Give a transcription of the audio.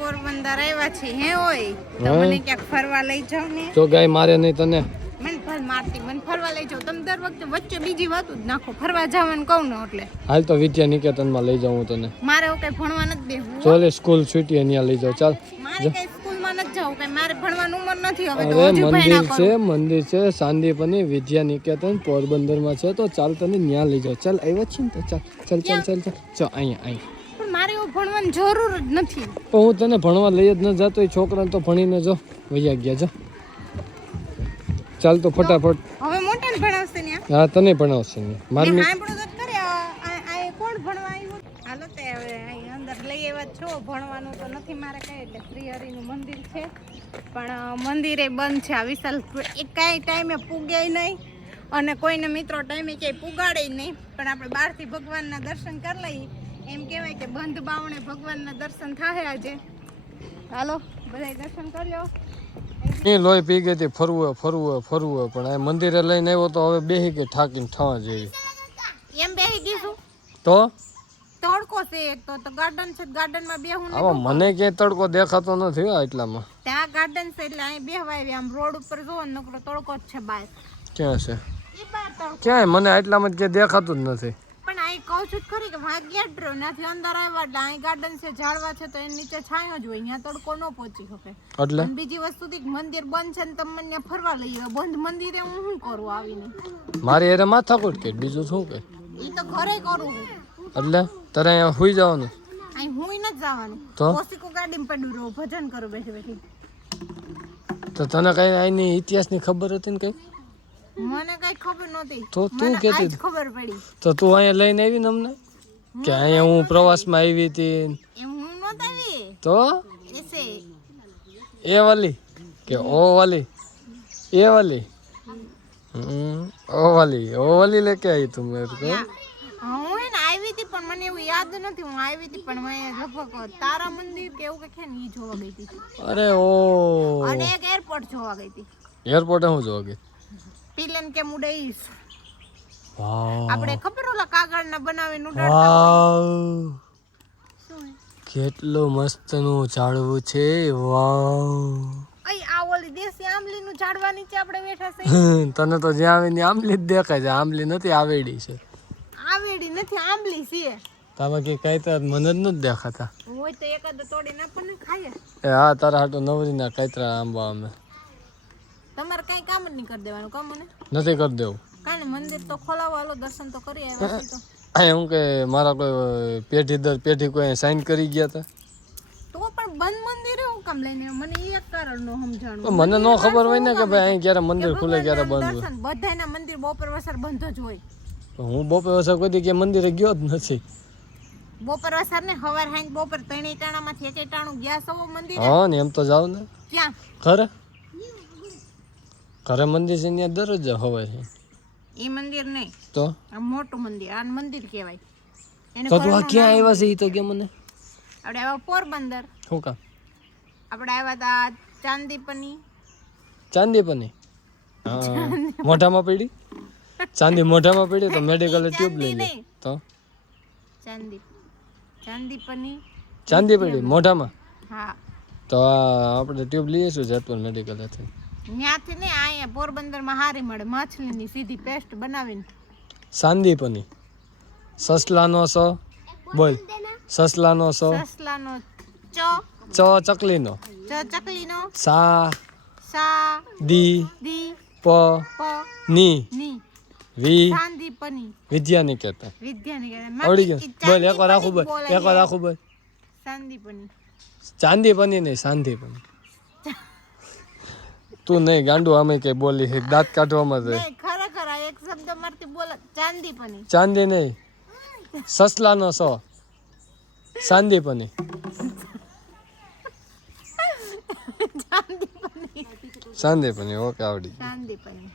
પોરબંદર આવ્યા છે હે હોય તો મને ક્યાંક ફરવા લઈ જાવ ને તો ગાય મારે નહીં તને મને ફર મારતી મને ફરવા લઈ જાવ તમે દર વખતે વચ્ચે બીજી વાતો જ નાખો ફરવા જવાનું કહું ને એટલે હાલ તો વિદ્યા નિકેતનમાં લઈ જાઉં તને મારે એવું કઈ ભણવા નથી દેવું ચોલે સ્કૂલ છૂટી અહીંયા લઈ જાઉં ચાલ મારે કઈ સ્કૂલમાં નથી જવું કઈ મારે ભણવાનું ઉંમર નથી હવે તો અરે હજુ ભણ્યા કરું મંદિર છે સાંદીપની વિદ્યા નિકેતન પોરબંદરમાં છે તો ચાલ તને ત્યાં લઈ જાઉં ચાલ આવ્યા છે ને તો ચાલ ચાલ અહીંયા પણ મારે એવું ભણવાની જરૂર જ નથી તો હું તને ભણવા લઈ જ ન જતો એ છોકરાને તો ભણીને જો વૈયા ગયા જો ચાલ તો ફટાફટ હવે મોટાને ભણાવશે ને હા તને ભણાવશે ને મારી મેં સાંભળ્યું તો ખરી આ કોણ ભણવા આવ્યું હાલો તે હવે અહીં અંદર લઈ આવ્યા છો ભણવાનું તો નથી મારે કઈ એટલે શ્રી હરિનું મંદિર છે પણ મંદિરે બંધ છે આ વિશાલ કાંઈ ટાઈમે પૂગ્યાય નહીં અને કોઈને મિત્રો ટાઈમે ક્યાંય પુગાડે નહીં પણ આપણે બહારથી ભગવાનના દર્શન કરી લઈએ એમ કહેવાય કે બંધ બાવણે ભગવાનના દર્શન થાય આજે હાલો બધા દર્શન કરી લો લોહી પી ગઈ હતી ફરવું પણ આ મંદિરે લઈને આવ્યો તો હવે બેહી ગઈ ઠાકીને ઠાવા જેવી એમ બેહી ગઈશું તો તડકો છે એક તો ગાર્ડન છે ગાર્ડનમાં બેહું આમાં મને ક્યાંય તડકો દેખાતો નથી હો એટલામાં ત્યાં ગાર્ડન છે એટલે અહીં બેહવાય આમ રોડ ઉપર જોવો નકરો તડકો જ છે બહાર ક્યાં છે એ બહાર તડકો ક્યાંય મને આટલામાં ક્યાંય દેખાતું જ નથી પણ અહીં કહું છું ખરી કે વાગ્યા જ રહ્યો ત્યાંથી અંદર આવ્યા એટલે અહીં ગાર્ડન છે ઝાડવા છે તો એની નીચે છાંયો જ હોય ત્યાં તડકો ન પહોંચી શકે એટલે અને બીજી વસ્તુ થી મંદિર બંધ છે ને તમે ત્યાં ફરવા લઈ આવ્યા બંધ મંદિરે હું શું કરું આવીને મારી એરે માથાકૂટ કે બીજું શું કે એ તો ઘરે કરું એટલે તારે અહીંયા સુઈ જવાનું અહીં હું નથી જવાનું તો કોશિકો ગાડીમાં પડ્યું રહું ભજન કરું બેઠી બેઠી તો તને કઈ અહીંની ઇતિહાસની ખબર હતી ને કઈ મને કઈ ખબર નહોતી તો તું કેતી આજ ખબર પડી તો તું અહીંયા લઈને આવી ને અમને કે અહીંયા હું પ્રવાસમાં આવી હતી એમ હું નહોત આવી તો એસે એ વાલી કે ઓ વાલી એ વાલી ઓ વાલી લેકે આવી તું મેરે કો હું એને આવી હતી પણ મને એવું યાદ નથી હું આવી હતી પણ મેં લગભગ તારા મંદિર કે એવું કે ઈ જોવા ગઈ હતી અરે ઓ અને એક એરપોર્ટ જોવા ગઈ હતી એરપોર્ટ હું જોવા ગઈ પિલન કે મુડઈસ વાવ આપણે ખબર ઓલા કાગળના બનાવીને વાવ ઉડાડતા શું કેટલું મસ્ત નું ઝાડવું છે વાવ અઈ આ ઓલી દેશી આંબલીનું ઝાડવા નીચે આપણે બેઠા છે તને તો જ્યાં આવીને આંબલી જ દેખાય છે આંબલી નથી આવેડી છે આવેડી નથી આંબલી છે તામાં કે કઈ તો મને જ નથી દેખાતા હોય તો એકાદ તોડીને આપણને ખાઈએ એ હા તારા હાટો નવરીના કાતરા આંબા અમે તમારે કઈ કામ જ નહીં કરી દેવાનું કામ મને નથી કરી દેવું કાને મંદિર તો ખોલાવો હાલો દર્શન તો કરી આવ્યા છે તો હું કે મારા કોઈ પેઢી દર પેઢી કોઈ સાઈન કરી ગયા હતા તો પણ બંધ મંદિરે હું કામ લઈને મને એ એક કારણ નો સમજાણું મને ન ખબર હોય ને કે ભાઈ અહીં ક્યારે મંદિર ખુલે ક્યારે બંધ હોય દર્શન બધાયના મંદિર બપોર વસર બંધ જ હોય હું બપોર વસર કોઈ કે મંદિરે ગયો જ નથી બપોર વસર ને હવાર હાઈ બપોર ત્રણેય ટાણામાંથી એકે ટાણું ગયા સવો મંદિરે હા ને એમ તો જાવ ને ક્યાં ઘરે મંદિર છે ત્યાં દરરોજ હવે છે એ મંદિર નહીં તો આ મોટું મંદિર આ મંદિર કહેવાય એને તો તું આ ક્યાં આવ્યા છે એ તો કે મને આપણે આવ્યા પોરબંદર શું કામ આપણે આવ્યા હતા ચાંદીપની ચાંદીપની હા મોઢામાં પડી ચાંદી મોઢામાં પડી તો મેડિકલ ટ્યુબ લઈ લે તો ચાંદીપની ચાંદી પડી મોઢામાં હા તો આપણે ટ્યુબ લઈએ છું જેતપુર મેડિકલ હતી ત્યાંથી ને અહીંયા પોરબંદરમાં હારી મળે માછલીની સીધી પેસ્ટ બનાવીને સાંદીપની સસલાનો સ બોલ સસલાનો સ સસલાનો ચકલીનો ચકલીનો સા દી પ ની ની વી ચાંદીપની વિદ્યા નિકેતન વિદ્યાનિકેતન આવડી ગયું બોલ એકવાર આખું બોલ ચાંદીપની ચાંદીપની નહીં સાંદીપની તું નહીં ગાંડું અમે કઈ બોલી છે દાંત કાઢવામાં છે ખરેખર આ એક શબ્દ મારથી બોલ ચાંદીપની ચાંદી નહીં સસલાનો સો સાંદીપની સાંદીપની ઓકે આવડી ચાંદીપની